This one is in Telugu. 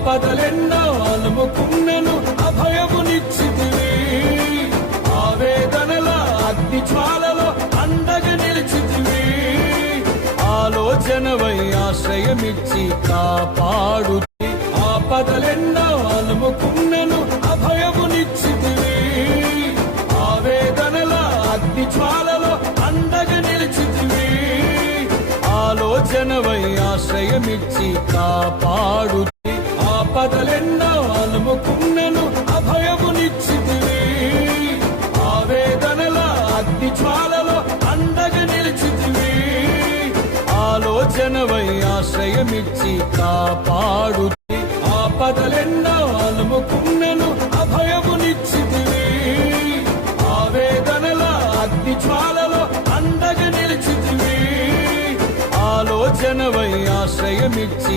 ఆపదలెన్నో అలుముకున్నను అభయమునిచ్చితివి. ఆవేదనల అగ్ని జ్వాలలో అండగా నిలిచితివి. ఆలోచనవై ఆశ్రయమిచ్చి కాపాడు. ఆపదలెన్నో అలుముకున్నను అభయమునిచ్చితివి. ఆవేదనల అగ్ని జ్వాలలో అండగా నిలిచితివి. ఆలోచనవై ఆశ్రయమిచ్చి కాపాడు. ఆపదలెన్నో అలుముకున్నను అభయమునిచ్చితివి. ఆవేదనల అగ్ని జ్వాలలో అండగా నిలిచితివి. ఆలోచనవై ఆశ్రయమిచ్చి కాపాడు. ఆపదలెన్నో అలుముకున్నను అభయమునిచ్చితివి. ఆవేదనల అగ్ని జ్వాలలో అండగా నిలిచితివి. ఆలోచనవై ఆశ్రయమిచ్చి